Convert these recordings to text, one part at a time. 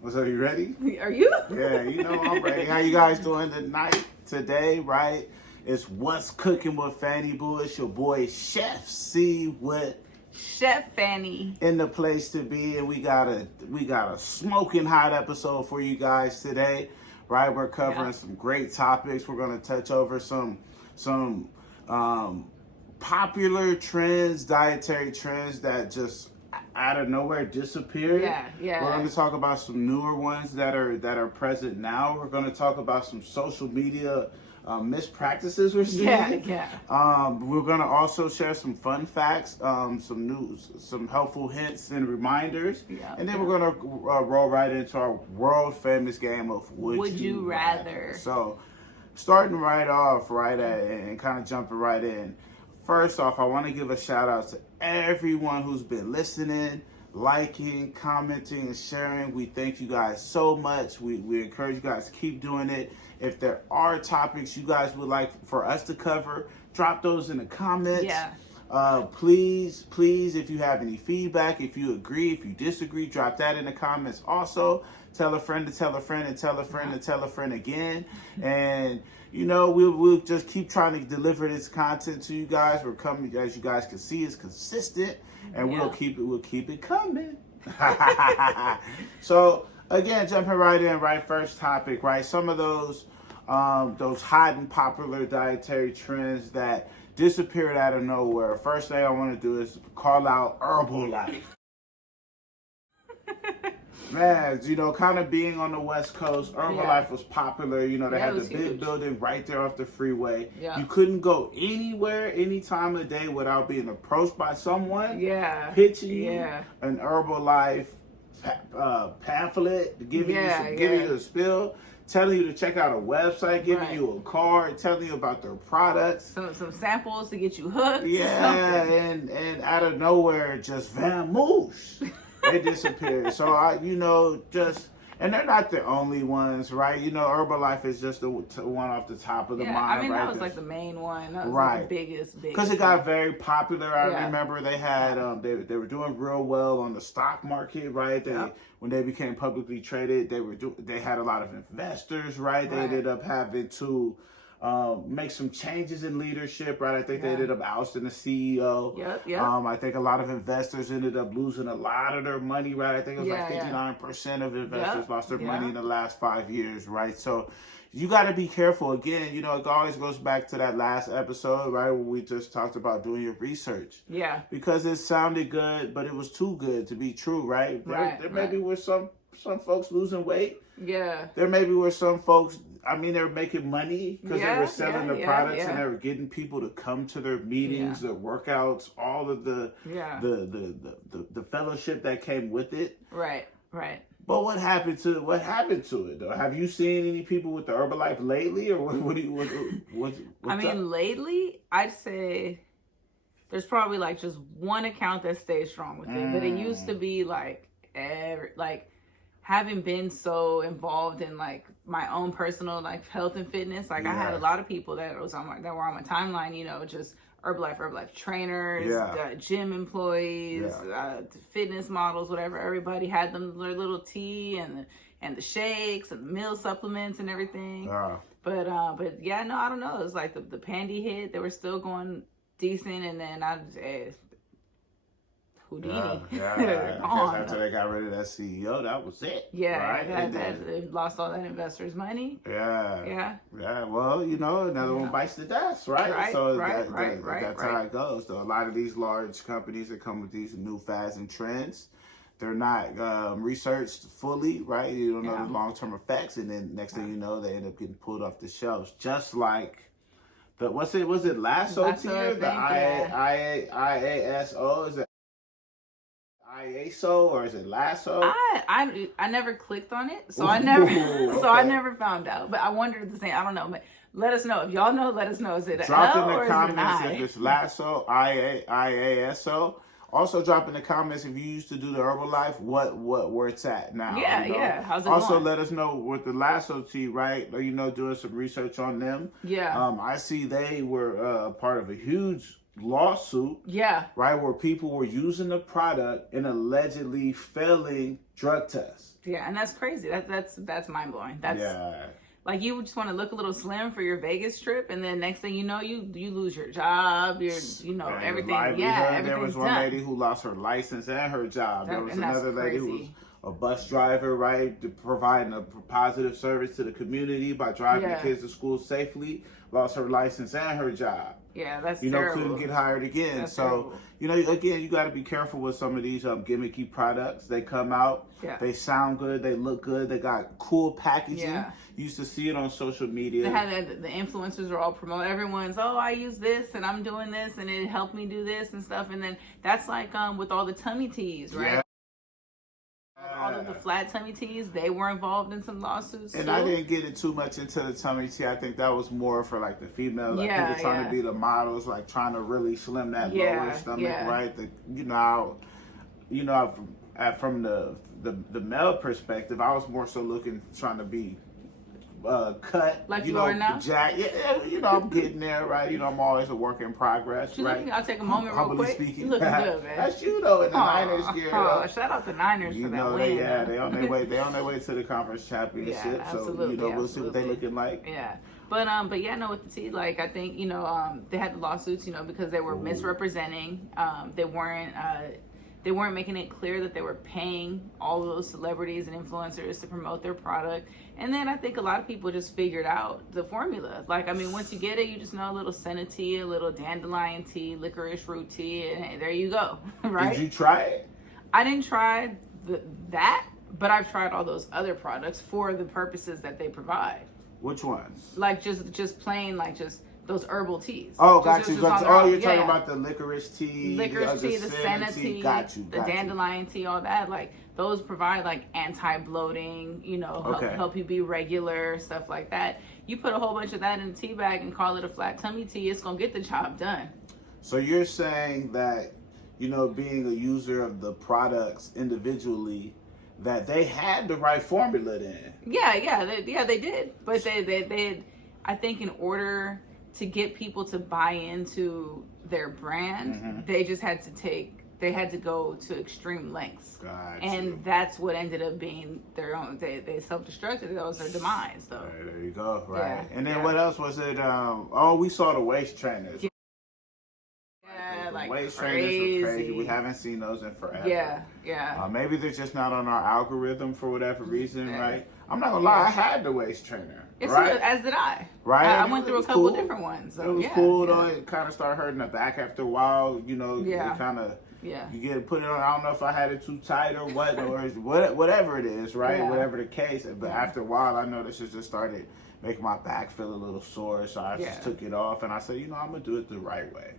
What's up? You ready? Are you? Yeah, you know I'm ready. How you guys doing today, right? It's What's Cooking with Fanny Boo. It's your boy Chef C with Chef Fanny in the place to be, and we got a smoking hot episode for you guys today, right? We're covering some great topics. We're gonna touch over some popular trends, dietary trends that just out of nowhere disappeared. Yeah. We're going to talk about some newer ones that are present now. We're going to talk about some social media mispractices we're seeing. We're going to also share some fun facts, some news, some helpful hints and reminders. And then we're going to roll right into our world famous game of Would You Rather. So starting right off, and kind of jumping right in. First off, I want to give a shout out to everyone who's been listening, liking, commenting, and sharing. We thank you guys so much. We encourage you guys to keep doing it. If there are topics you guys would like for us to cover, drop those in the comments. Please, if you have any feedback, if you agree, if you disagree, drop that in the comments. Also, tell a friend to tell a friend and tell a friend to tell a friend again. And you know, we'll just keep trying to deliver this content to you guys. We're coming, as you guys can see, it's consistent, and we'll keep it coming. So again, jumping right in, first topic, some of those hot and popular dietary trends that disappeared out of nowhere. First thing I want to do is call out Herbalife. Man, you know, kind of being on the West Coast, Herbalife was popular. You know, they had the big building right there off the freeway. You couldn't go anywhere, any time of day without being approached by someone pitching you an Herbalife pamphlet, giving you a spill, telling you to check out a website, giving you a card, telling you about their products. Some samples to get you hooked. And out of nowhere, just vamoose. They disappeared. So and they're not the only ones, right? You know, Herbalife is just the one off the top of the mind. I mean, that was like the main one. That was like the biggest. Because it got very popular. I remember they had they were doing real well on the stock market, right? When they became publicly traded, they had a lot of investors, right? They ended up having to make some changes in leadership, right? I think they ended up ousting the CEO. I think a lot of investors ended up losing a lot of their money, right? I think it was like 59% of investors lost their money in the last 5 years, right? So you got to be careful. Again, you know, it always goes back to that last episode, right? Where we just talked about doing your research. Because it sounded good, but it was too good to be true, right? There maybe were some folks losing weight. There maybe were some folks, I mean, they were making money because they were selling their products and they were getting people to come to their meetings, their workouts, all of the fellowship that came with it. Right. But what happened to it though? Have you seen any people with the Herbalife lately, or what's lately, I'd say there's probably like just one account that stays strong with it. But it used to be having been so involved in like my own personal like health and fitness, like I had a lot of people that were on my timeline, you know, just Herbalife trainers, gym employees, fitness models, whatever. Everybody had their little tea and the shakes and the meal supplements and everything. But yeah, no, I don't know. It was like the pandy hit. They were still going decent, and then Houdini. After they got rid of that CEO, that was it. They lost all that investors' money. Well, you know, another one bites the dust, right? That's how it goes. So a lot of these large companies that come with these new fads and trends, they're not researched fully, right? You don't know the long-term effects, and then next thing you know, they end up getting pulled off the shelves, just like was it Laso tier? The Iaso? Is it Iaso or is it Laso? I never clicked on it, so I never found out. But I wondered the same. I don't know. But let us know if y'all know. Let us know. Is it drop L in the or comments is it if it's Laso, Iaso. Also, drop in the comments if you used to do the Herbalife, where it's at now. How's it also, going? let us know with the Laso tea, right? You know, doing some research on them. I see they were part of a huge lawsuit. Yeah. Right, where people were using the product and allegedly failing drug tests. Yeah, and that's crazy. That's mind blowing. That's like you just want to look a little slim for your Vegas trip, and then next thing you know, you lose your job, everything. Everything's there was one done. lady who lost her license and her job. There was another lady who was a bus driver, right, providing a positive service to the community by driving the kids to school safely. Lost her license and her job. Yeah, that's terrible. Couldn't get hired again. That's so terrible. Again, you got to be careful with some of these gimmicky products. They come out, they sound good, they look good, they got cool packaging. You used to see it on social media. They had the influencers are all promote. Everyone's, I use this and I'm doing this and it helped me do this and stuff. And then that's like with all the tummy teas, right? Yeah. All of the flat tummy teas, they were involved in some lawsuits. And too. I didn't get it too much into the tummy tea. I think that was more for like the females, like people trying to be the models, like trying to really slim that lower stomach, right? From the male perspective, I was more so trying to be cut, like you are now. Jack, I'm getting there, right? I'm always a work in progress, right? I'll take a moment real quick. Speaking. You looking good, man. That's you though, in the Niners gear. Shout out the Niners for that win. They on their way. They on their way to the conference championship. So we'll see what they looking like. Yeah. But with the tea, like I think they had the lawsuits, because they were misrepresenting. They weren't making it clear that they were paying all of those celebrities and influencers to promote their product. And then I think a lot of people just figured out the formula. Like, once you get it, you just know a little senna tea, a little dandelion tea, licorice root tea, and hey, there you go, right? Did you try it? I didn't try that, but I've tried all those other products for the purposes that they provide. Which ones? Like just plain, like just those herbal teas. Oh, got you. You're talking about the licorice tea, the senna tea, the dandelion tea, all that. Like those provide like anti-bloating, help you be regular, stuff like that. You put a whole bunch of that in a tea bag and call it a flat tummy tea, it's gonna get the job done. So you're saying that, being a user of the products individually, that they had the right formula then? They did. But they I think in order to get people to buy into their brand, they just had to go to extreme lengths. Gotcha. And that's what ended up being their own, they self-destructed. That was their demise, though. Right, there you go, right. Yeah, and then what else was it? We saw the waist trainers. Yeah, like waist trainers were crazy. We haven't seen those in forever. Yeah. Maybe they're just not on our algorithm for whatever reason, right? I'm not gonna lie, I had the waist trainer. Right? As did I. Right. I went through a couple different ones. So, it was cool though. It kind of started hurting the back after a while. It kind of. Yeah. You get to put it on. I don't know if I had it too tight or what, or whatever it is, right? Yeah. Whatever the case. But after a while, I noticed it just started making my back feel a little sore. So I just took it off, and I said, I'm gonna do it the right way.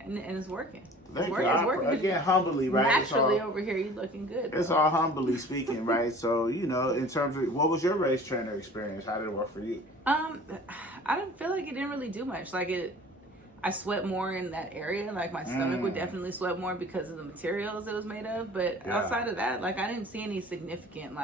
And it's working. It's working. Again, humbly, right? Naturally over here, you looking good. It's all humbly speaking, right? So, in terms of, what was your race trainer experience? How did it work for you? I didn't feel like it didn't really do much. I sweat more in that area. Like my stomach would definitely sweat more because of the materials it was made of. But outside of that, I didn't see any significant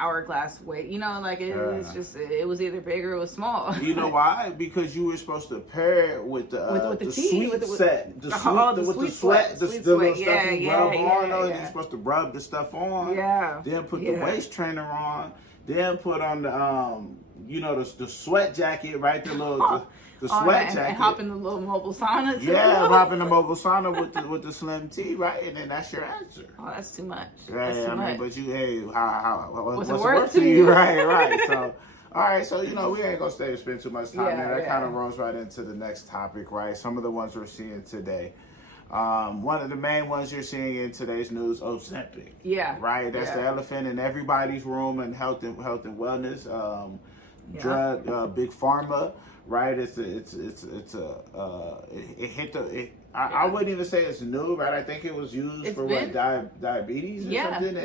hourglass weight. It's just it was either big or it was small. You know why? Because you were supposed to pair it with the tea, sweet set, the sweat, the little stuff you rub on. You're supposed to rub the stuff on. Yeah. Then put the waist trainer on. Then put on the sweat jacket, right? The sweat jacket. And hop in the little mobile sauna too. Yeah, hop in the mobile sauna with the slim tea, right? And then that's your answer. Oh, that's too much. Right, that's too much. But what's it worth to you? Right. So, all right. So, we ain't gonna stay and spend too much time there. That kind of rolls right into the next topic, right? Some of the ones we're seeing today. One of the main ones you're seeing in today's news, Ozempic. Yeah. Right. That's the elephant in everybody's room in health and wellness. Drug, big pharma. Right, it hit the. I wouldn't even say it's new, right? I think it was used for diabetes or something,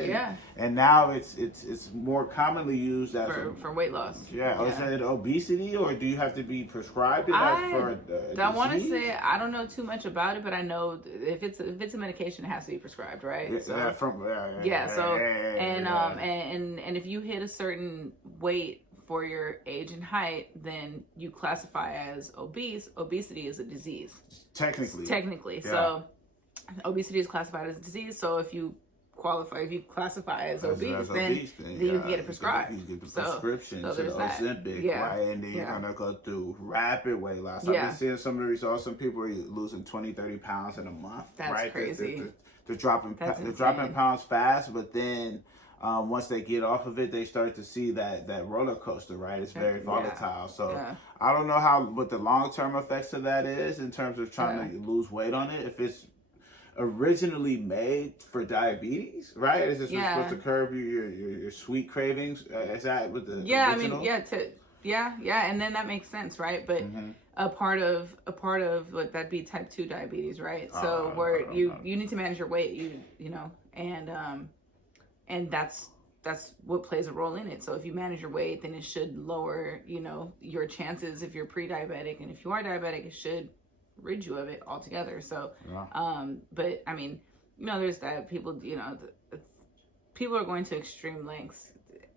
and now it's more commonly used as for weight loss. Yeah, is it obesity, or do you have to be prescribed it for a I want to say I don't know too much about it, but I know if it's a medication, it has to be prescribed, right? And if you hit a certain weight for your age and height, then you classify as obese. Obesity is a disease. Technically. Yeah. So obesity is classified as a disease. So if you classify as obese, then you can get it prescribed. You get the prescription to the Ozempic, right? And then you're gonna go through rapid weight loss. I've been seeing some of the results. Some people are losing 20, 30 pounds in a month. That's right? crazy. They're dropping pounds fast, but then once they get off of it, they start to see that roller coaster, right? It's very volatile. So I don't know what the long-term effects of that is in terms of trying to lose weight on it. If it's originally made for diabetes, right? Is it supposed to curb your sweet cravings? Is that what the original? And then that makes sense, right? But a part of what that'd be type 2 diabetes, right? So where you need to manage your weight, you know, and that's what plays a role in it. So if you manage your weight, then it should lower, you know, your chances if you're pre-diabetic, and if you are diabetic, it should rid you of it altogether. So but I mean, you know, there's that people, you know, people are going to extreme lengths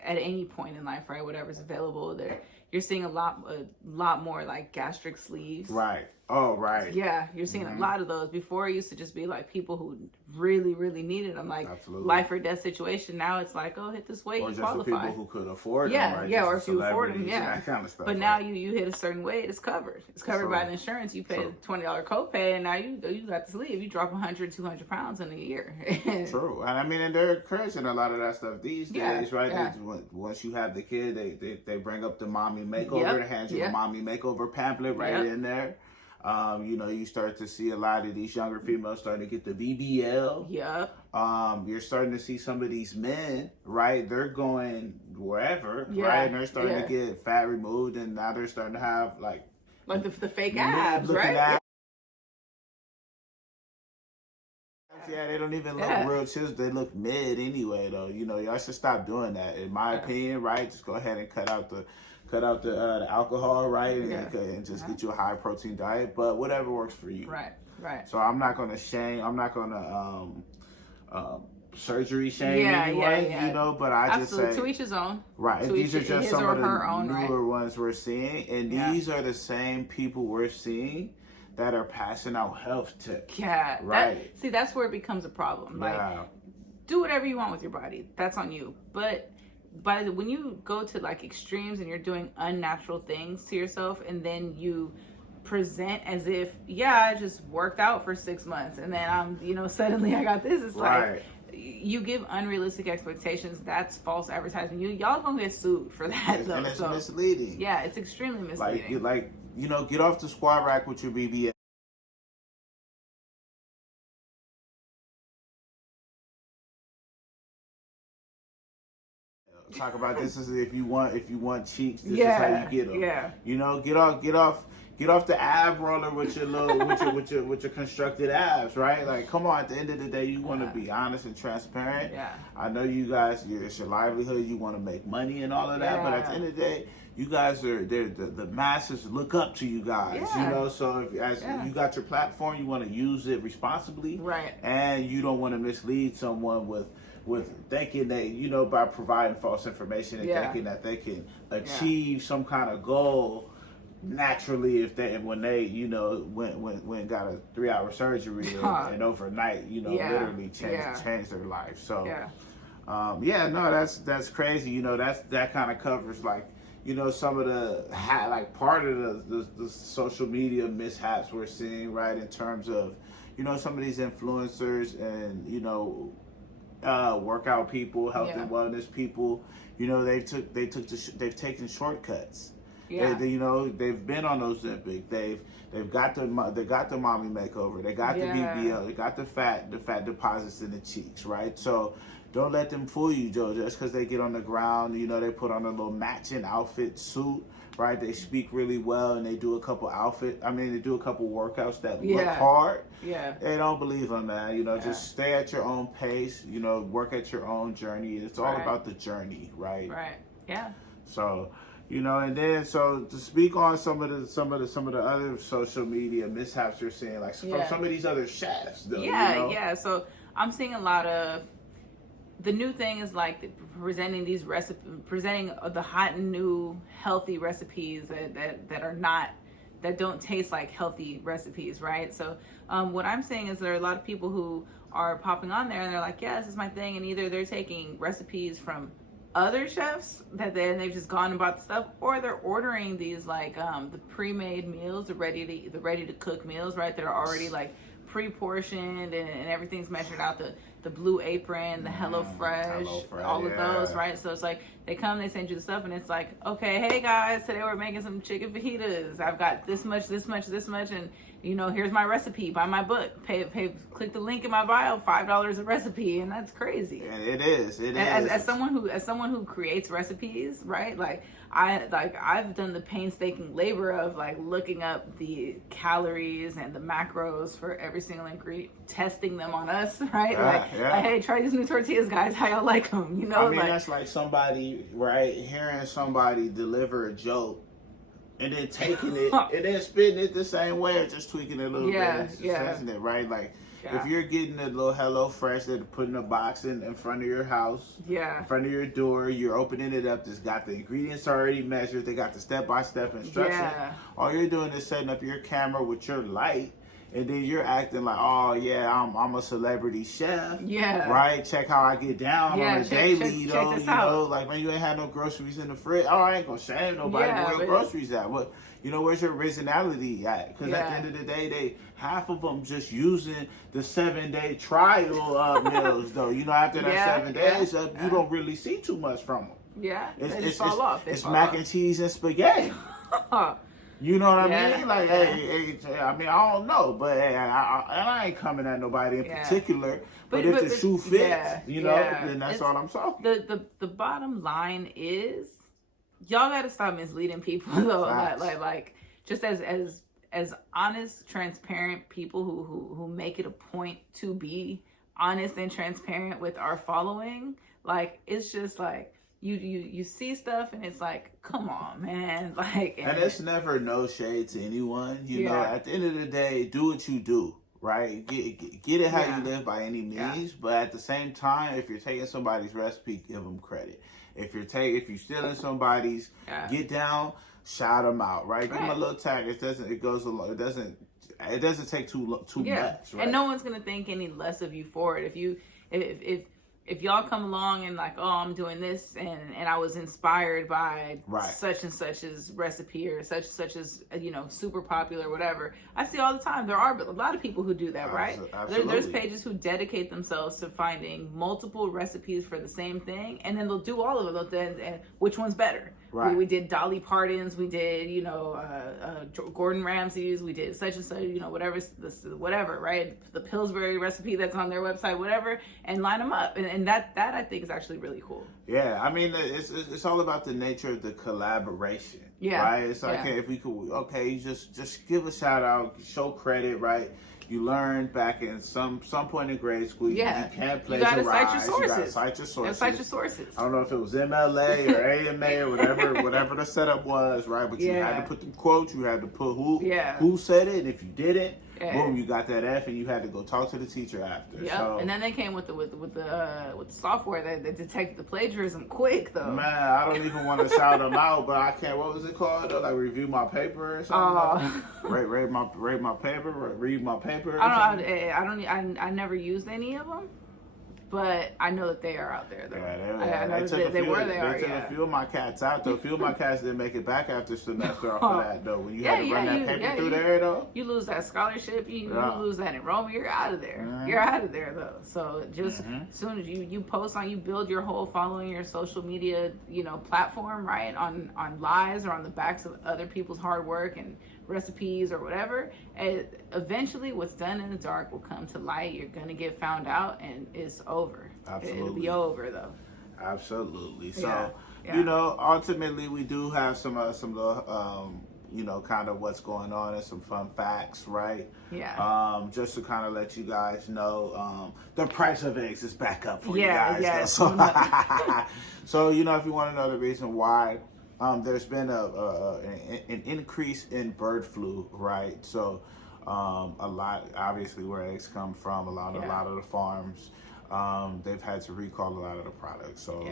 at any point in life, right? Whatever's available there. You're seeing a lot more like gastric sleeves. Right. Oh, right. Yeah, you're seeing a lot of those. Before, it used to just be like people who really, really needed them, like life or death situation. Now it's like, oh, hit this weight, you qualify. Or just the people who could afford them, right? Yeah, or if you afford them, that kind of stuff. But now you hit a certain weight, it's covered. It's covered by the insurance. You pay a $20 copay, and now you got this leave. You drop 100, 200 pounds in a year. True. And I mean, and they're encouraging a lot of that stuff these days, right? Yeah. Once you have the kid, they bring up the mommy makeover, they hand you a mommy makeover pamphlet right in there. You know, you start to see a lot of these younger females starting to get the BBL. Yep. You're starting to see some of these men, right? They're going wherever, right? And they're starting to get fat removed, and now they're starting to have like the fake abs, right? Yeah, they don't even look real chiseled. They look mid anyway, though. You know, y'all should stop doing that. In my opinion, right? Just go ahead and cut out the alcohol, right? And just get you a high protein diet. But whatever works for you. Right. So I'm not gonna shame. I'm not gonna surgery shame anyone, you know. But I just say to each his own. Right. And these are just some of the newer ones we're seeing, and these are the same people we're seeing that are passing out health tips. Yeah. Right. That's where it becomes a problem. Like, do whatever you want with your body. That's on you. But when you go to like extremes and you're doing unnatural things to yourself, and then you present as if, I just worked out for 6 months and then I'm, you know, suddenly I got this. It's like you give unrealistic expectations. That's false advertising. Y'all gonna get sued for that, though. And it's misleading. Yeah, it's extremely misleading. Like you know, get off the squat rack with your BBL. Talk about this is if you want cheeks, this is how you get them. Yeah. You know, get off the ab roller with your little with your constructed abs, right? Like, come on. At the end of the day, you want to be honest and transparent. Yeah. I know you guys. It's your livelihood. You want to make money and all of that. But at the end of the day, you guys are the masses look up to you guys. You know, so if you got your platform, you want to use it responsibly, right? And you don't want to mislead someone with thinking that, you know, by providing false information and thinking that they can achieve some kind of goal naturally when they, you know, when got a 3-hour surgery and overnight, you know, literally change their life. So that's crazy. You know, that kind of covers, like, you know, some of the like part of the social media mishaps we're seeing, right, in terms of, you know, some of these influencers and, you know, workout people, health and wellness people, you know, they've taken shortcuts. They, you know, they've been on Ozempic. They've got the mommy makeover. They got the BBL. They got the fat deposits in the cheeks, right? So don't let them fool you, Joe. Just because they get on the ground, you know, they put on a little matching outfit suit, right? They speak really well, and they do a couple workouts that look hard. Yeah. They don't believe on that. You know, just stay at your own pace. You know, work at your own journey. It's all about the journey, right? Right. Yeah. So, you know, and then so to speak on some of the other social media mishaps you're seeing, like from some of these other chefs, though. Yeah. You know? Yeah. So I'm seeing a lot of the new thing is like presenting these presenting the hot and new healthy recipes that are not, that don't taste like healthy recipes, right? So what I'm saying is there are a lot of people who are popping on there and they're like, yeah, this is my thing, and either they're taking recipes from other chefs that they've just gone and bought the stuff, or they're ordering these like the pre-made meals, the ready to cook meals, right, that are already like pre-portioned and everything's measured out, the Blue Apron, the HelloFresh, all of those, right? So it's like they come, they send you the stuff, and it's like, okay, hey guys, today we're making some chicken fajitas. I've got this much, and you know, here's my recipe. Buy my book. Pay. Click the link in my bio. $5 a recipe, and that's crazy. And it is. As someone who creates recipes, right? Like I've done the painstaking labor of like looking up the calories and the macros for every single ingredient, testing them on us, right? Like, hey, try these new tortillas, guys. How y'all like them? You know, I mean, that's like somebody, right? Hearing somebody deliver a joke, and then taking it and then spitting it the same way, or just tweaking it a little bit, isn't it, right? Like, if you're getting a little HelloFresh that are put in a box in front of your house, in front of your door, you're opening it up, it's got the ingredients already measured, they got the step-by-step instructions. All you're doing is setting up your camera with your light, and then you're acting like, oh yeah, I'm a celebrity chef, right? Check how I get down on a daily, check you know, like, man, you ain't had no groceries in the fridge. Oh, I ain't gonna shame nobody. Where your groceries at? What, you know, where's your originality at? Because at the end of the day, half of them just using the 7-day trial meals, though. You know, after that 7 days, you don't really see too much from them. It's fall off. It's mac and cheese and spaghetti. You know what I mean? Like, hey, I mean, I don't know, but hey, I ain't coming at nobody in particular. But if the shoe fits, you know, then that's all I'm talking. The bottom line is, y'all got to stop misleading people, though. Like, just as honest, transparent people who make it a point to be honest and transparent with our following. Like, it's just like, you see stuff and it's like, come on, man. Like, and it's never no shade to anyone. You know, at the end of the day, do what you do, right? Get it how you live by any means. But at the same time, if you're taking somebody's recipe, give them credit. If you're stealing somebody's, get down, shout them out, right? Give them a little tag. It doesn't take too much, right? And no one's gonna think any less of you for it. If y'all come along and like, oh, I'm doing this and I was inspired by such and such's recipe or such as, you know, super popular or whatever. I see all the time. There are a lot of people who do that, right? There's pages who dedicate themselves to finding multiple recipes for the same thing, and then they'll do all of them. And which one's better? Right. We did Dolly Parton's, we did, you know, Gordon Ramsay's, we did such and such, you know, whatever, right? The Pillsbury recipe that's on their website, whatever, and line them up. And that I think is actually really cool. Yeah, I mean, it's all about the nature of the collaboration. Right? It's like, hey, if we could, just give a shout out, show credit, right? You learned back in some point in grade school, you can't plagiarize. You gotta cite your sources. You gotta cite your sources. Cite your sources. I don't know if it was MLA or AMA or whatever the setup was, right? But you had to put them quotes. You had to put who said it. And if you didn't, boom, you got that F, and you had to go talk to the teacher after. Yeah, so, and then they came with the software that detected the plagiarism quick, though. Man, I don't even want to shout them out, but I can't. What was it called? Like, review my paper or something. Rate my paper. Read my paper. I never used any of them, but I know that they are out there, though. Yeah, they took a few of my cats out, though. A few of my cats didn't make it back after semester off of that, though. When you had to run that paper through there, though. You lose that scholarship, you lose that enrollment, you're out of there. You're out of there, though. So just as soon as you post you build your whole following, your social media, you know, platform, right, on lies or on the backs of other people's hard work and recipes or whatever, and eventually what's done in the dark will come to light. You're gonna get found out, and it's over. Absolutely. It'll be over, though. Absolutely. So you know, ultimately we do have some you know, kind of what's going on and some fun facts, right? Just to kind of let you guys know, the price of eggs is back up for you guys. So you know, if you want to know the reason why, there's been an increase in bird flu, right? So a lot, obviously, where eggs come from, a lot of the farms they've had to recall a lot of the products. So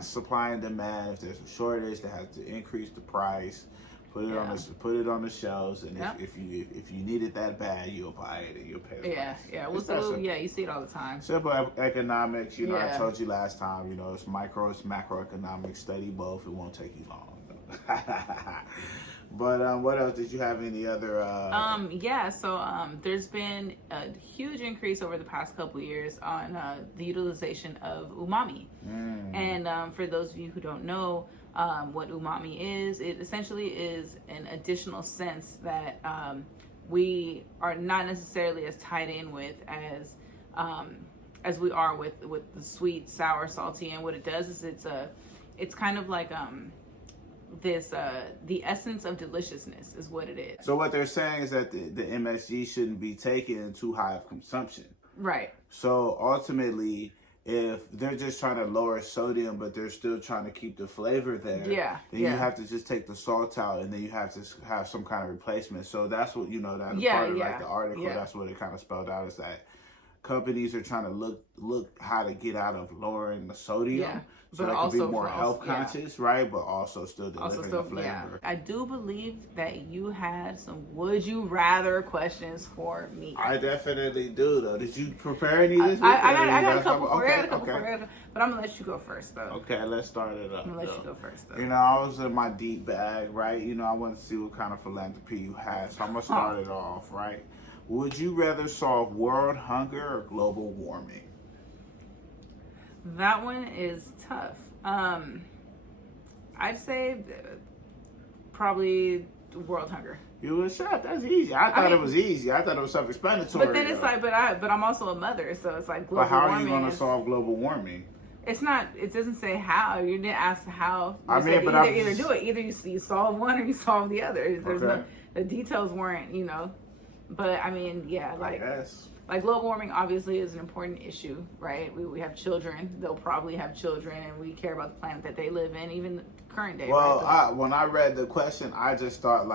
supply and demand. If there's a shortage, they have to increase the price, put it on the shelves, and if you need it that bad, you'll buy it and you'll pay the price. You see it all the time. Simple economics. I told you last time. It's micro, it's macroeconomics. Study both. It won't take you long. But what else? Did you have any other? There's been a huge increase over the past couple years on the utilization of umami. And for those of you who don't know what umami is, it essentially is an additional sense that we are not necessarily as tied in with as we are with the sweet, sour, salty. And what it does is it's kind of like the essence of deliciousness is what it is. So what they're saying is that the MSG shouldn't be taken in too high of consumption. Right. So ultimately, if they're just trying to lower sodium, but they're still trying to keep the flavor there, then you have to just take the salt out, and then you have to have some kind of replacement. So that's what, part of the article, that's what it kind of spelled out, is that companies are trying to look how to get out of lowering the sodium. So they can be more health conscious, right? But also still delivering the flavor. I do believe that you had some would you rather questions for me. I definitely do, though. Did you prepare any this week? I got a couple for you. But I'm going to let you go first, though. Okay, let's start it up. I'm going to let you go first, though. I was in my deep bag, right? I want to see what kind of philanthropy you had. So I'm going to start it off, right? Would you rather solve world hunger or global warming? That one is tough. I'd say probably world hunger. You were shocked. That's easy. I thought it was easy. I thought it was self-explanatory. But then it's like, but I'm also a mother, so it's like global warming. But how are you going to solve global warming? It's not. It doesn't say how. You didn't ask how. You either do it. Either you solve one or you solve the other. There's the details weren't. But I mean, like global warming obviously is an important issue, right? We have children. They'll probably have children, and we care about the planet that they live in, even current day. Well, right? When I read the question, I just thought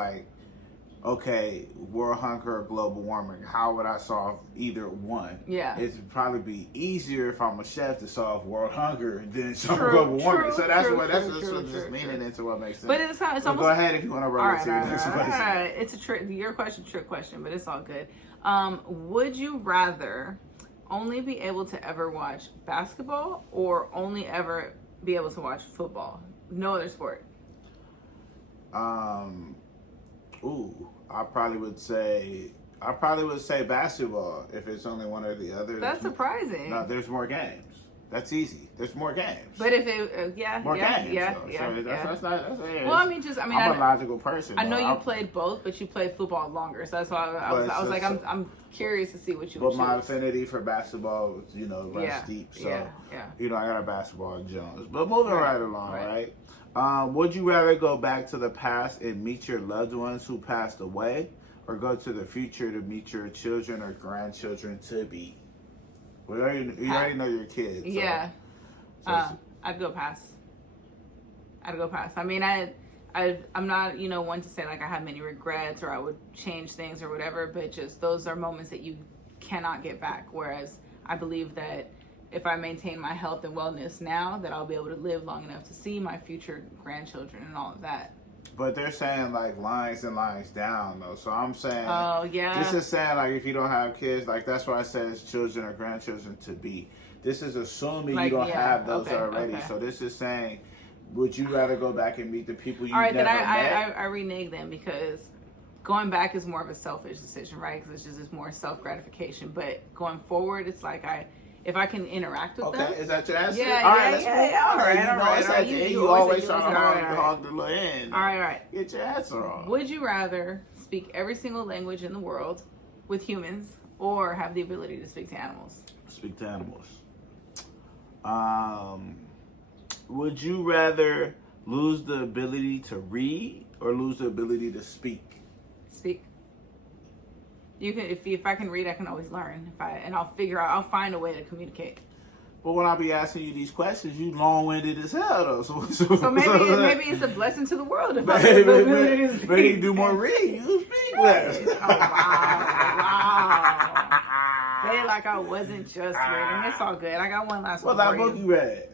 okay, world hunger or global warming, how would I solve either one? Yeah. It'd probably be easier if I'm a chef to solve world hunger than solve global warming. So that's just leaning into what makes sense. But it's almost... Go ahead if you want to roll it to your next question. All right. It's a trick question, but it's all good. Would you rather only be able to ever watch basketball or only ever be able to watch football? No other sport. I probably would say basketball if it's only one or the other. That's surprising. No, there's more games. That's easy. There's more games. But if it, more games. That's well, I mean, I'm a logical person. I know you played both, but you played football longer, so that's why I was like, I'm curious to see what you would choose. But my affinity for basketball, runs deep. So, I got a basketball in Jones. But moving right along, right? Would you rather go back to the past and meet your loved ones who passed away, or go to the future to meet your children or grandchildren to be? You already know your kids. So. Yeah. I'd go past. I mean, I'm not, one to say like I have many regrets or I would change things or whatever, but just those are moments that you cannot get back. Whereas I believe that if I maintain my health and wellness now, that I'll be able to live long enough to see my future grandchildren and all of that. But they're saying like lines and lines down though. So I'm saying, this is saying like if you don't have kids, like that's why I said it's children or grandchildren to be. This is assuming you don't have those already. Okay. So this is saying, would you rather go back and meet the people you never met? All right, then I renege them because going back is more of a selfish decision, right? Because it's more self-gratification. But going forward, it's like if I can interact with them. Okay, is that your answer? Yeah, all right, let's move on. You always try to hog the little end. All right. Get your answer on. Would you rather speak every single language in the world with humans or have the ability to speak to animals? Speak to animals. Would you rather lose the ability to read or lose the ability to speak? Speak. You can, if I can read, I can always learn. I'll find a way to communicate. But when I be asking you these questions, you long-winded as hell, though. So maybe it's a blessing to the world if I have the ability to speak. Maybe you do more reading. You speak less. Oh, wow. like I wasn't just reading. It's all good. I got one last one. What that book you read?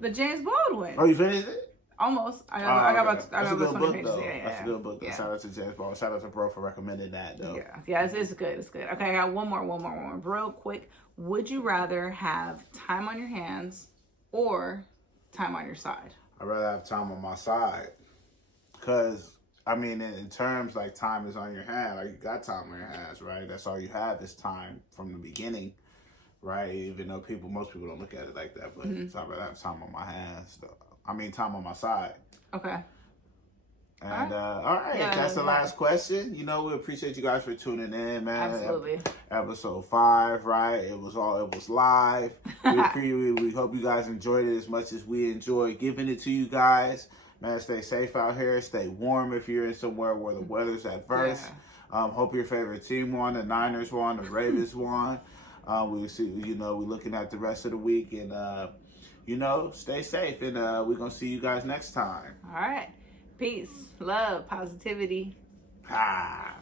The James Baldwin. Oh, you finished it? Almost. I got about That's a good 20 book, pages. though. Yeah, That's a good book. Shout out to James Baldwin. Shout out to bro for recommending that, though. Yeah, it's good. It's good. Okay, I got one more. Real quick. Would you rather have time on your hands or time on your side? I'd rather have time on my side. Because, I mean, in terms, like, time is on your hand. Like, you got time on your hands, right? That's all you have is time from the beginning, right? Even though most people don't look at it like that. But so I'd rather have time on my hands, though. I mean, time on my side. Okay. And, all right. That's the last question. You know, we appreciate you guys for tuning in, man. Absolutely. Episode 5, right? It was live. We hope you guys enjoyed it as much as we enjoyed giving it to you guys. Man, stay safe out here. Stay warm if you're in somewhere where the weather's adverse. Hope your favorite team won. The Niners won. The Ravens won. We see, we're looking at the rest of the week, and stay safe. And we're gonna see you guys next time. All right. Peace, love, positivity. Ah.